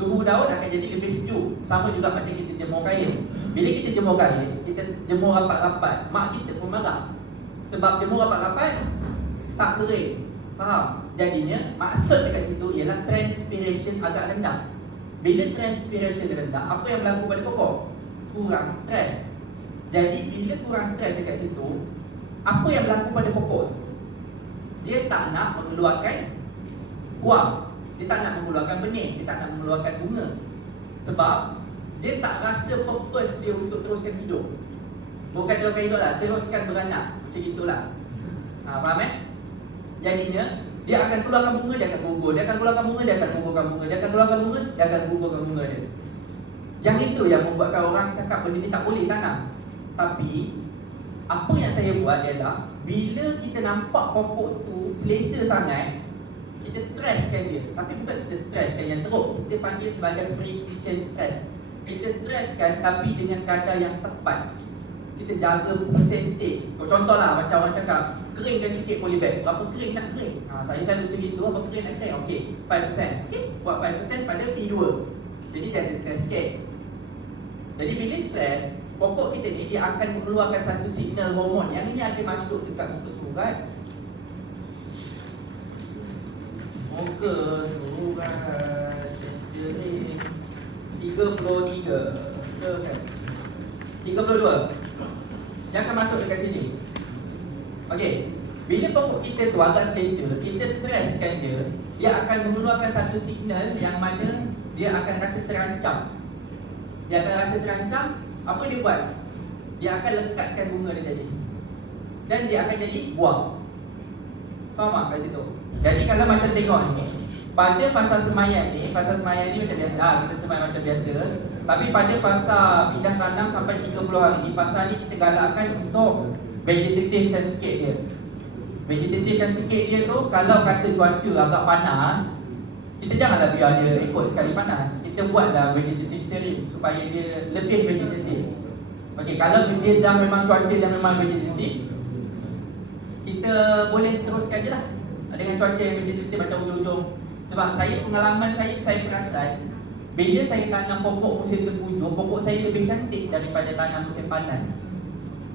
suhu daun akan jadi lebih sejuk. Sama juga macam kita jemur kain. Bila kita jemur kain, kita jemur rapat-rapat, mak kita pun marah. Sebab jemur rapat-rapat tak kering. Faham? Jadinya maksud dekat situ ialah transpiration agak rendah. Bila transpiration rendah, apa yang berlaku pada pokok? Kurang stres. Jadi bila kurang stres dekat situ, apa yang berlaku pada pokok? Dia tak nak mengeluarkan buah. Dia tak nak mengeluarkan benih. Dia tak nak mengeluarkan bunga. Sebab dia tak rasa purpose dia untuk teruskan hidup. Bukan teruskan hidup lah, teruskan beranak. Macam itulah. Faham Jadinya dia akan keluarkan bunga, dia akan gugur. Dia akan keluarkan bunga, dia akan gugurkan bunga. Dia akan keluarkan bunga, dia akan gugurkan bunga dia. Yang itu yang membuatkan orang cakap benda ni tak boleh tanam. Tapi apa yang saya buat ialah bila kita nampak pokok tu selesa sangat, kita streskan dia. Tapi bukan kita streskan yang teruk. Kita panggil sebagai precision stress. Kita streskan tapi dengan kadar yang tepat. Kita jaga percentage. Contohlah macam orang cakap, keringkan sikit polybag. Berapa kering nak kering? Saya selalu macam itu. Berapa kering nak kering? Okey, 5%. Okey, buat 5% pada P2. Jadi dia ada stress sikit. Jadi bila stres, pokok kita ni dia akan mengeluarkan satu signal hormon. Yang ini akan masuk dekat muka surat. Muka surat steering 33. Betul kan? 32. Yang akan masuk dekat sini. Okey. Bila pokok kita tu agak selesa, kita streskan dia, dia akan mengeluarkan satu signal yang mana dia akan rasa terancam. Dia akan rasa terancam. Apa dia buat? Dia akan lekatkan bunga dia tadi. Dan dia akan jadi buah. Faham tak kat situ? Jadi kalau macam tengok ni, pada fasa semaian ni macam biasa, kita semai macam biasa. Tapi pada fasa pindah tanam sampai 30 hari, fasa ni kita galakkan untuk vegetatifkan sikit dia. Vegetatifkan sikit dia tu, kalau kata cuaca agak panas, kita janganlah biar dia ikut sekali panas. Kita buatlah vegetative steering supaya dia lebih vegetatif. Okey, kalau dia dah memang cuaca dah memang vegetatif, kita boleh teruskan je lah dengan cuaca yang vegetatif macam ujung-ujung. Sebab pengalaman saya perasan bila saya tanam pokok musim tengkujuh, pokok saya lebih cantik daripada tanam musim panas.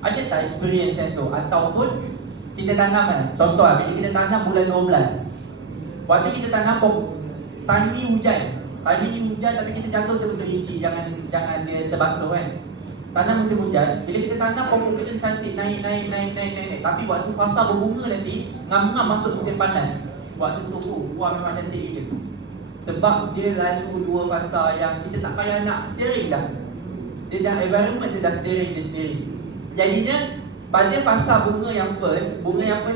Ada tak experience yang tu? Ataupun kita tanam kan? Contoh bila kita tanam bulan 12, waktu kita tanam pokok tani hujan tapi kita jaga betul-betul isi, jangan dia terbasuh kan. Tanam musim hujan, bila kita tanam pokok kita cantik naik. Tapi waktu fasa berbunga nanti, ngam-ngam masuk musim panas. Waktu tu buah memang cantik gila. Sebab dia lalu dua fasa yang kita tak payah nak steering dah. Dia dah environment dia dah steering dia sendiri. Jadinya pada fasa bunga yang first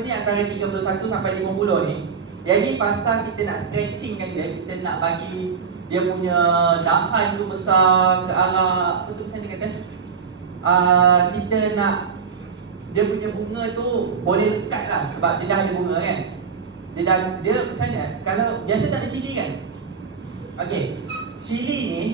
ni antara 31 sampai 50 ni. Jadi fasa kita nak stretchingkan dia, kita nak bagi dia punya dahan tu besar ke arah apa tu macam ni kata. Kita nak dia punya bunga tu boleh lekat lah sebab dia dah ada bunga kan. Dia macam mana? Kalau biasa tak ada chili kan? Okey. Chili ni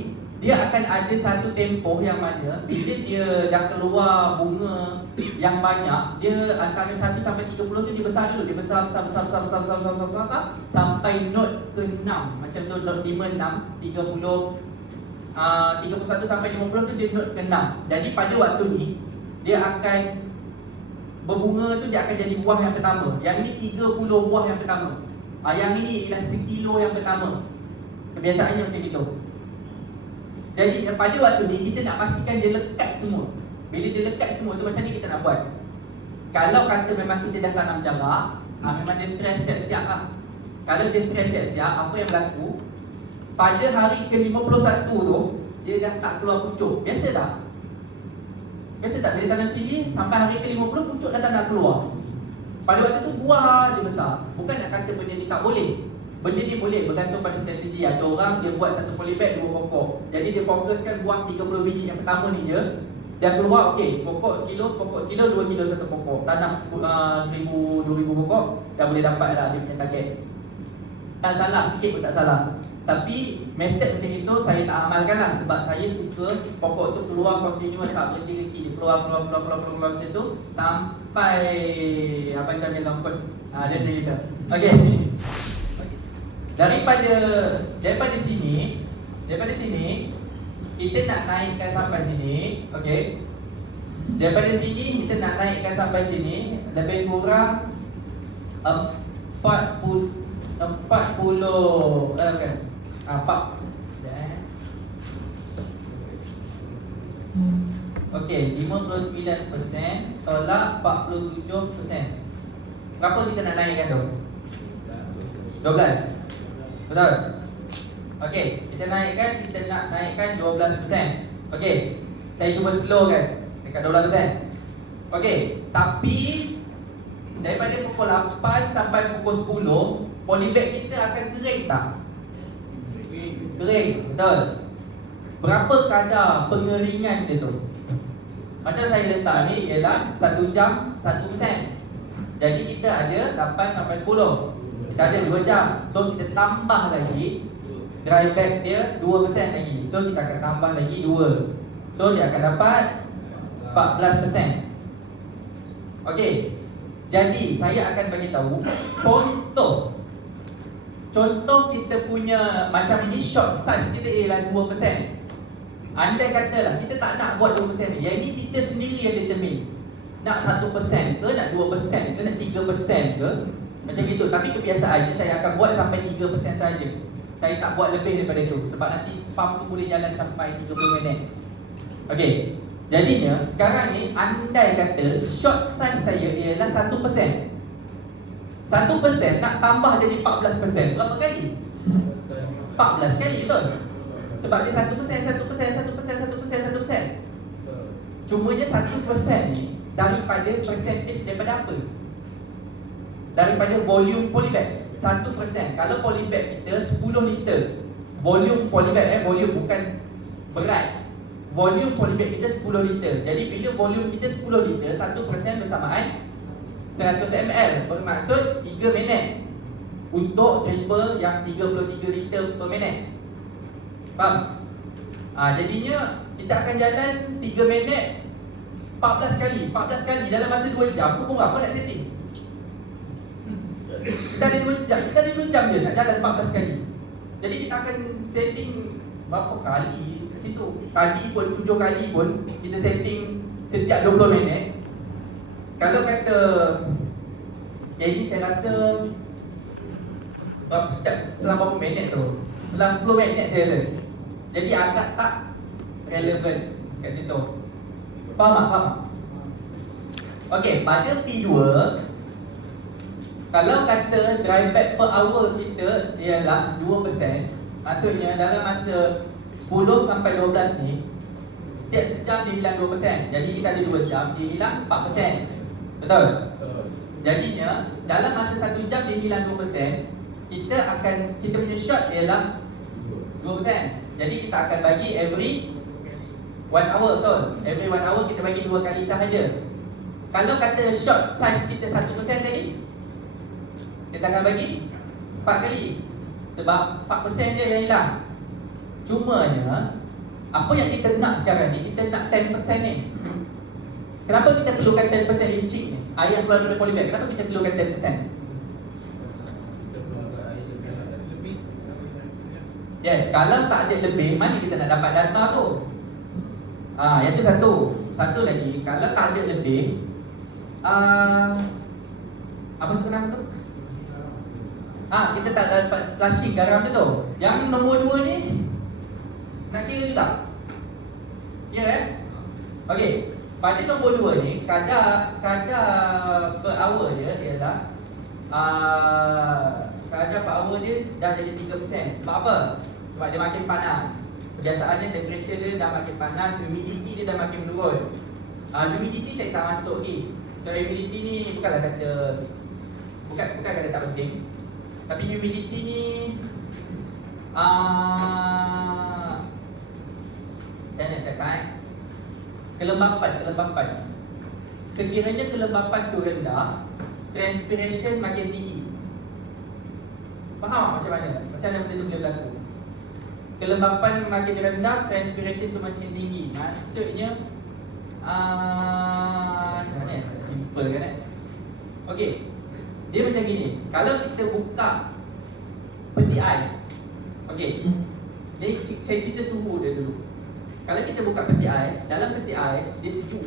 dia akan ada satu tempoh yang mana bila dia dah keluar bunga yang banyak, dia antara 1 sampai 30 tu dia besar dulu. Dia besar sampai note ke-6. Macam tu note 5, 6, 30 31 sampai 50 tu dia note ke-6. Jadi pada waktu ni dia akan berbunga tu, dia akan jadi buah yang pertama. Yang ni 30 buah yang pertama. Yang ini ialah 1 kilo yang pertama. Kebiasaannya macam itu. Jadi pada waktu ni kita nak pastikan dia lekat semua. Bila dia lekat semua tu macam ni kita nak buat. Kalau kata memang kita dah tanam jarak, memang dia stres siap-siap lah. Kalau dia stres siap-siap, apa yang berlaku? Pada hari ke-51 tu dia dah tak keluar pucuk. Biasa tak? Biasa tak bila tanam cili sampai hari ke-50 pucuk dah tak nak keluar. Pada waktu tu buah je besar. Bukan nak kata benda ni tak boleh. Benda ni boleh bergantung pada strategi. Ada orang dia buat satu polybag 2 pokok. Jadi dia fokuskan buah 30 biji yang pertama ni je. Dia keluar okey, sepokok sekilo, 2 kilo satu pokok. Tanam 1000 2000 pokok dah boleh dapat dah dia punya target. Tak salah, sikit pun tak salah. Tapi method macam itu saya tak amalkan lah. Sebab saya suka pokok tu keluar continuous, tak berhenti rezeki. Dia keluar macam tu sampai Abang Jamil lampus. Dia cerita. Okey. Daripada sini Daripada sini kita nak naikkan sampai sini, okey. Daripada sini kita nak naikkan sampai sini lebih kurang 40 bukan. 4. Okey, 59% tolak 47%. Berapa kita nak naikkan tu? 12. Betul? Okey, kita nak naikkan 12%. Okey, saya cuba slow kan dekat 12%. Okey, tapi daripada pukul 8 sampai pukul 10, polybag kita akan kering tak? Kering, betul. Berapa kadar pengeringan dia tu? Macam saya letak ni ialah 1 jam 1%. Jadi kita ada 8 sampai 10. Kita ada 2 jam. So kita tambah lagi dry bag dia 2% lagi. So kita akan tambah lagi 2. So dia akan dapat 14%. Okey. Jadi saya akan bagi tahu contoh kita punya macam ini, short size kita ialah 2%. Andai katalah kita tak nak buat 2% ni, yang ini kita sendiri yang determine. Nak 1% ke, nak 2% ke, nak 3% ke, macam gitu. Tapi kebiasaannya saya akan buat sampai 3% saja. Saya tak buat lebih daripada itu, sebab nanti pump tu boleh jalan sampai 30 minit. Okey. Jadinya sekarang ni andai kata short size saya ialah 1%. 1% nak tambah jadi 14%. Berapa kali? 14 kali, betul? Sebab dia 1%. Cumanya 1% ni daripada percentage daripada apa? Daripada volume polybag. 1%. Kalau polybag kita 10 liter, volume polybag volume bukan berat. Volume polybag kita 10 liter. Jadi bila volume kita 10 liter, 1% bersamaan 100 ml. Bermaksud 3 minit untuk dripper yang 33 liter per minit. Faham? Jadinya kita akan jalan 3 minit 14 kali dalam masa 2 jam. Pukul berapa nak setting? Kita ada 2 jam. Kita ada 2 jam je nak jalan 14 kali. Jadi kita akan setting berapa kali kat situ. Tadi pun 7 kali pun kita setting setiap 20 minit. Kalau kata ini saya rasa setelah berapa minit tu? Setelah 10 minit saya rasa. Jadi agak tak relevan kat situ. Faham tak? Faham? Okey, pada P2, kalau kata dry bag per hour kita ialah 2%, maksudnya dalam masa 10 sampai 12 ni, setiap sejam dia hilang 2%. Jadi kita ada 2 jam, dia hilang 4%. Betul? Jadinya dalam masa 1 jam dia hilang 2%, kita punya short ialah 2%. Jadi kita akan bagi every 1 hour, betul? Every 1 hour kita bagi 2 kali sahaja. Kalau kata short size kita 1% tadi, kita akan bagi 4 kali. Sebab 4% dia yang hilang. Cumanya apa yang kita nak sekarang ni, kita nak 10% ni. Kenapa kita perlukan 10% leaching ni? Air yang keluar dari polybag, kenapa kita perlukan 10%? Yes, kalau tak ada lebih, mana kita nak dapat data tu? Yang tu satu. Satu lagi, kalau tak ada lebih, apa tu nama tu? Kita tak dapat flushing garam dia tu. Yang nombor 2 ni nak kira juga. Ya kan? Okey. Pada nombor 2 ni, kadar per hour dia ialah kadar per hour dia dah jadi 3%. Sebab apa? Sebab dia makin panas. Kebiasaannya temperature dia dah makin panas, humidity dia dah makin menurun. Humidity saya tak masuk lagi. So humidity ni bukanlah kata bukan kata tak penting. Tapi humidity ni saya nak cakap kelembapan. Sekiranya kelembapan tu rendah, transpiration makin tinggi. Faham macam mana? Macam mana benda tu boleh berlaku? Kelembapan makin rendah, transpiration tu makin tinggi. Maksudnya macam mana? Simple kan? Okey. Dia macam gini. Kalau kita buka peti ais, okey, Ni saya cerita suhu dia dulu. Kalau kita buka peti ais, dalam peti ais dia sejuk.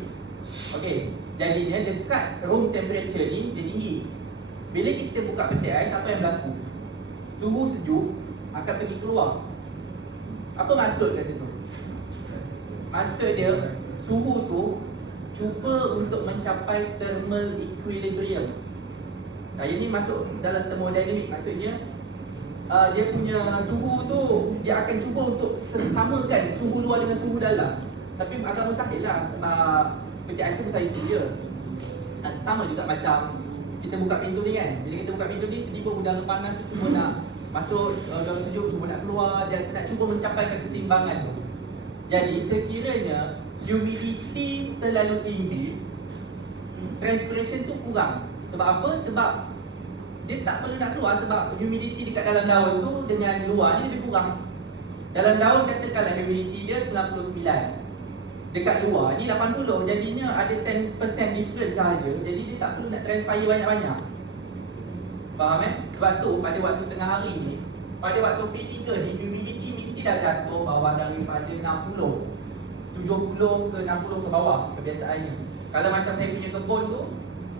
Okey, jadinya dekat room temperature ni dia tinggi. Bila kita buka peti ais, apa yang berlaku? Suhu sejuk akan pergi keluar. Apa maksud kat situ? Maksud dia, suhu tu cuba untuk mencapai thermal equilibrium. Nah, ini masuk dalam thermodinamik. Maksudnya dia punya suhu tu dia akan cuba untuk samakan suhu luar dengan suhu dalam. Tapi agak mustahil lah sebab peti ais tu besar itu je. Sama juga macam kita buka pintu ni kan. Bila kita buka pintu ni, tiba-tiba udara panas tu cuma nak masuk, udara sejuk cuma nak keluar, dia nak cuba mencapaikan keseimbangan tu. Jadi sekiranya humidity terlalu tinggi, transpiration tu kurang. Sebab apa? Sebab dia tak perlu nak keluar sebab humidity dekat dalam daun tu dengan luar ni lebih kurang. Dalam daun katakanlah humidity dia 99. Dekat luar ni 80, jadinya ada 10% difference sahaja. Jadi dia tak perlu nak transpire banyak-banyak. Faham Sebab tu pada waktu tengah hari ni, pada waktu P3 ni, humidity mesti dah jatuh bawah daripada 60, 70 ke 60 ke bawah kebiasaannya. Kalau macam saya punya kebun tu,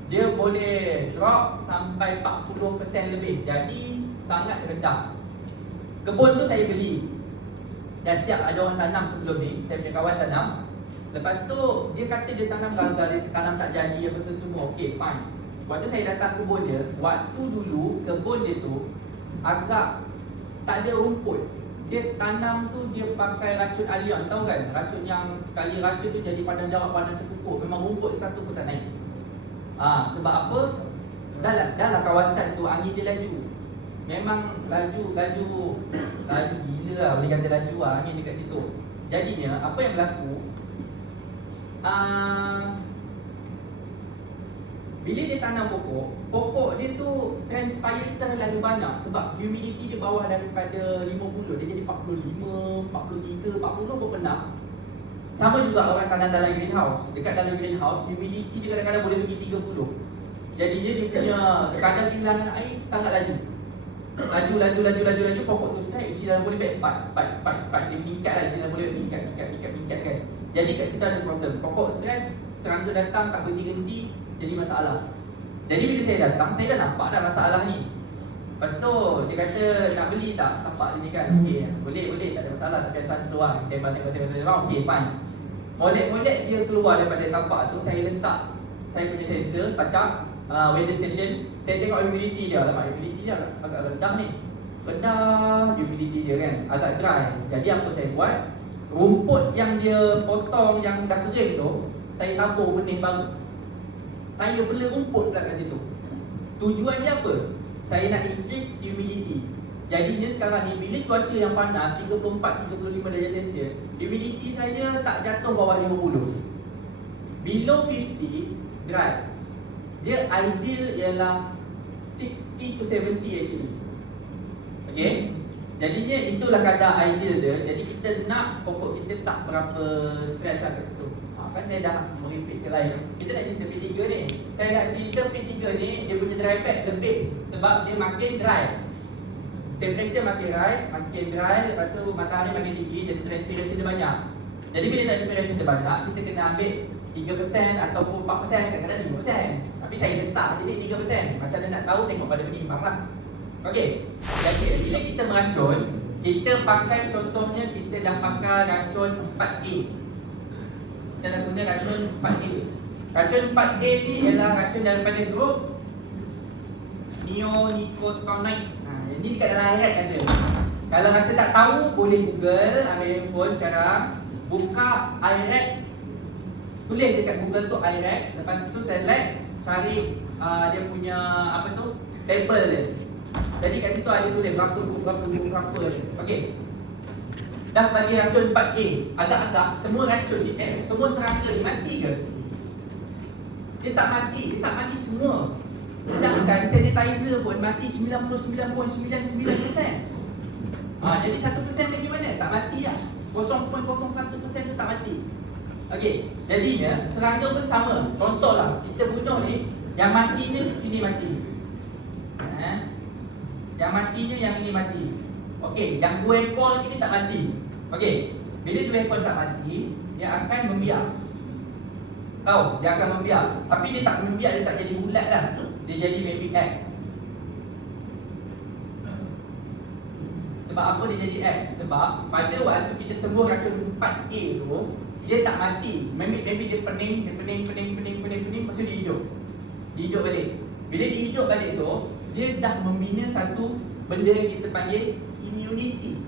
dia boleh drop sampai 40% lebih. Jadi sangat rendah. Kebun tu saya beli, dah siap ada orang tanam sebelum ni. Saya punya kawan tanam. Lepas tu dia kata dia tanam gagal, dia tanam tak jadi apa semua. Okey, fine. Waktu saya datang kebun dia, waktu dulu kebun dia tu agak tak ada rumput. Dia tanam tu dia pakai racun alien, tahu kan? Racun yang sekali racun tu jadi padang jarak, padang terkukuh. Memang rumput satu pun tak naik. Sebab apa? Dah lah kawasan tu angin dia laju. Memang laju gila lah, boleh kata laju lah angin dekat situ. Jadinya apa yang berlaku? Bila dia tanam pokok dia tu transpire terlalu banyak sebab humidity dia bawah daripada 50, dia jadi 45, 43, 40 pun pernah. Sama juga orang tanam dalam greenhouse. Dekat dalam greenhouse, humidity dia kadang-kadang boleh pergi 30. Jadi dia punya kadar kehilangan air sangat laju. Laju, pokok tu strike, isi dalam polybag spike. Dia meningkat lah, isi dalam polybag meningkat kan. Jadi kat situ ada problem. Pokok stres, serangga datang tak berhenti-henti, jadi masalah. Jadi bila saya datang, saya dah nampak dah masalah ni. Lepas tu dia kata nak beli tak tapak sini kan. Okey, boleh tak ada masalah, tapi ada slow lah. Sembang, okey fine. Molek dia keluar daripada tapak tu, saya letak saya punya sensor, pacak weather station. Saya tengok humidity dia, humidity dia agak rendah ni. Rendah humidity dia kan, agak dry. Jadi apa saya buat? Rumput yang dia potong yang dah kering tu, saya tabur benih baru. Saya bela rumput pula kat situ. Tujuan dia apa? Saya nak increase humidity. Jadinya sekarang ni bila cuaca yang panas 34-35 darjah Celsius, humidity saya tak jatuh bawah 50. Below 50 dry. Dia ideal ialah 60 to 70 actually. Okay? Jadinya itulah kadar ideal dia. Jadi kita nak pokok kita tak berapa stres lah kat situ. Kan saya dah merepit ke lain. Kita nak cerita P3 ni. Saya nak cerita P3 ni, dia punya dryback lebih sebab dia makin dry. Temperature makin rise, makin dry. Lepas tu matahari makin tinggi, jadi transpiration dia banyak. Jadi bila transpiration dia banyak, kita kena ambil 3% ataupun 4%, kadang-kadang 5%. Tapi saya letak jadi 3%. Macam mana nak tahu, tengok pada penimbang lah. Okey. Jadi bila kita meracun, kita pakai contohnya kita dah pakai racun 4A. Kita dah guna racun 4A. Racun 4A ni ialah racun daripada grup neonicotinoid. Jadi dekat dalam ayat ada. Kalau rasa tak tahu, boleh Google, ambil handphone sekarang, buka IRAC, tulis dekat Google tu IRAC, lepas tu select, cari dia punya apa tu, table dia. Jadi kat situ ada tulis berapa. Okey. Dah bagi racun 4A, agak-agak semua racun ni, semua serangga ni mati ke? Dia tak mati semua. Sedangkan sanitizer pun mati 99.99%. Jadi 1% lagi mana? Tak mati lah. 0.01% tu tak mati. Okey, jadinya serangga pun sama. Contohlah, kita bunuh ni, yang matinya sini mati. Yang matinya yang ini mati. Okey, yang 2 ekor ni tak mati. Okey, bila 2 ekor tak mati, dia akan membiak. Tahu, dia akan membiak. Tapi dia tak membiak, dia tak jadi bulat dah. Dia jadi maybe X. Sebab apa dia jadi X? Sebab pada waktu kita sembuh racun 4A tu, dia tak mati. Maybe dia pening, lepas tu dia hidup. Dia hidup balik. Bila dia hidup balik tu, dia dah membina satu benda yang kita panggil immunity.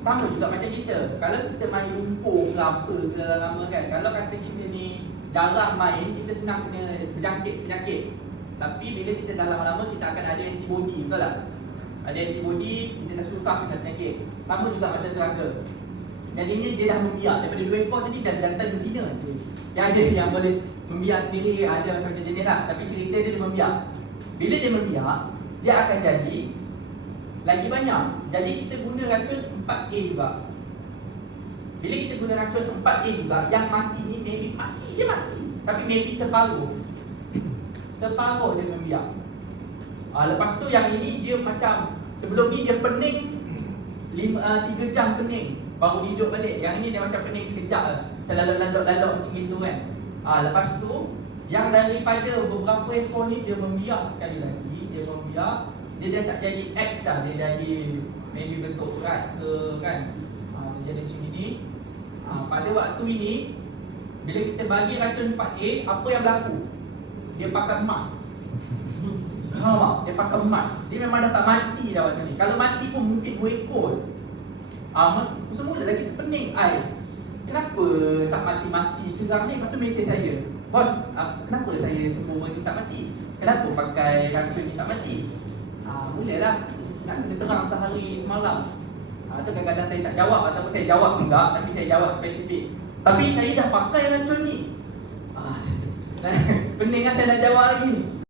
Sama juga macam kita. Kalau kita main lumpur ke apa ke lama kan, kalau kata kita ni jarang main, kita senang kena penyakit. Tapi bila kita dah lama-lama, kita akan ada antibody, betul tak? Ada antibody, kita dah susah kena penyakit. Sama juga macam serangga. Jadinya dia dah membiak. Daripada 2 ekor tadi dah jantan betina. Yang ada yang boleh membiak sendiri, ada macam-macam jenis lah. Tapi cerita dia membiak. Bila dia membiak, dia akan jadi lagi banyak. Jadi kita guna racun 4A juga. Bila kita guna racun 4A juga, yang mati ni maybe mati, dia mati. Tapi maybe separuh dia membiak. Lepas tu yang ini dia macam, sebelum ni dia pening 3 jam pening, baru dia hidup balik. Yang ini dia macam pening sekejap lah, macam lalok macam itu kan. Lepas tu yang daripada beberapa ekor ni dia membiak sekali lagi. Dia membiak, dia dah tak jadi X dah, dia jadi maybe bentuk urat ke kan. Dia jadi macam ini. Pada waktu ini, bila kita bagi racun 4A, apa yang berlaku? Dia pakai emas. Dia pakai emas. Dia memang dah tak mati dah waktu ni. Kalau mati pun mungkin 2 ekor. Semula lagi pening. Kenapa tak mati-mati sekarang ni? Lepas tu mesej saya, bos, kenapa saya semua orang ni tak mati? Kenapa pakai racun ni tak mati? Mulalah nak kena terang sehari semalam. Tu kadang-kadang saya tak jawab, ataupun saya jawab juga, tapi saya jawab spesifik. Tapi saya dah pakai racun ni. Pening kan saya nak jawab lagi.